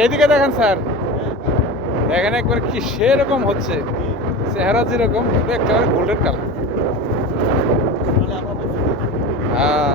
এইদিকে দেখেন স্যার। দেখেন একবার কি সেরকম হচ্ছে। চেহারা যেরকম একেবারে গোল্ডেন কালার হ্যাঁ।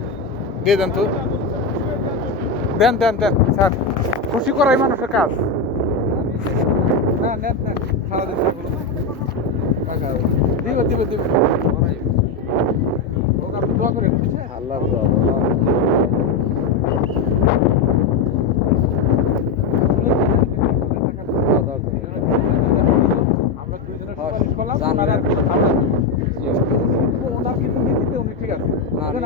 দিয়ে দেন তো। দেন দেন দেন, স্যার। খুশি করাই মানুষের কাজ। না নেন নেন। থাকুন। টাকা। দিবে দিবে দিবে ওকে আপনি দোয়া করেন বুঝছেন আল্লাহ আমরা দুইজনে হ্যাঁ, সুপারিশ করলাম জানবেন। ওনার আর কোনো ঝামেলা নেই। কিন্তু ওনার কিন্তু নীতিতে উনি ঠিক আছে না, এখন নীতি- আমি স্যারকে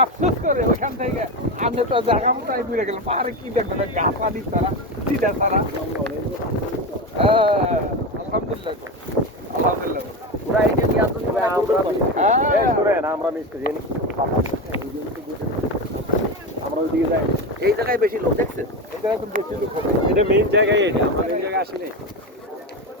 আফসোস করে। থেকে। আপনি তো জায়গা মতো বুঝে গেলেন পাহাড়ে কি দেখবেন গাছ আদি তারা সিধা তারা। আলহামদুলিল্লাহ গো। হ্যাঁ, আমরা মিস করি। আমরা ওইদিকে যাই। এই জায়গায় বেশি লোক দেখছেন? এটা বেশি লোক। এটা মেইন জায়গায় আমরা এই জায়গায় আসি নাই মেইন ফোকাস ওই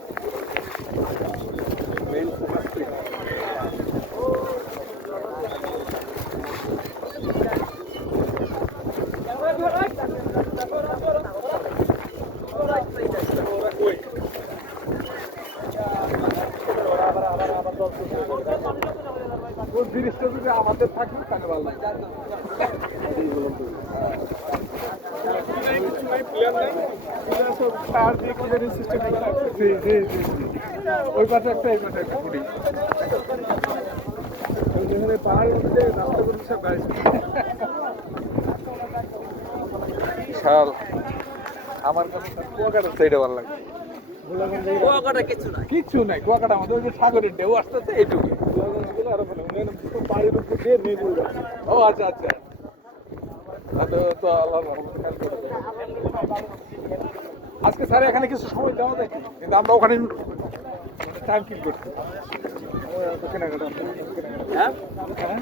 জিনিসটা যদি আমাদের থাকে তাহলে ভালো লাগে আছে। জি, জি, জি, জি। ওই পাশে একটা এই পাশে একটা কুড়ি যেখানে পাহাড়ের মধ্যে রাস্তাগুলো সব গাড়ি বিশাল। আমার কাছে সাইডে ভালো লাগে। কুয়াকাটা কিছু নাই। কিচ্ছু নাই কুয়াকাটা আমাদের ওই যে সাগরের ঢেউ আসতেছে এইটুকু ও আচ্ছা আচ্ছা। তাহলে তো আল্লাহর রহমতে কাজ করে। দেবে। স্যার এখানে কিছু সময় দেওয়া যায়। কিন্তু আমরা ওখানে টাইম কিল করছি। হ্যাঁ? হ্যাঁ?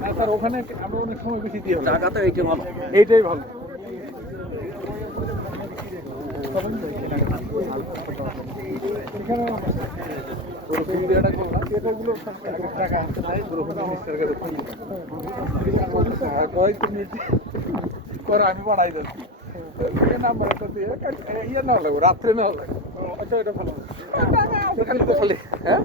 না স্যার ওখানে আমরা অনেক সময় বেশি দিয়ে হবে জায়গা তো এইটা ভালো। এইটাই ভালো। টাকা হ্যাঁ কয় তুমি করে আমি বাড়াই যাচ্ছি রাত্রে না হলে আচ্ছা এটা ভালো। হ্যাঁ?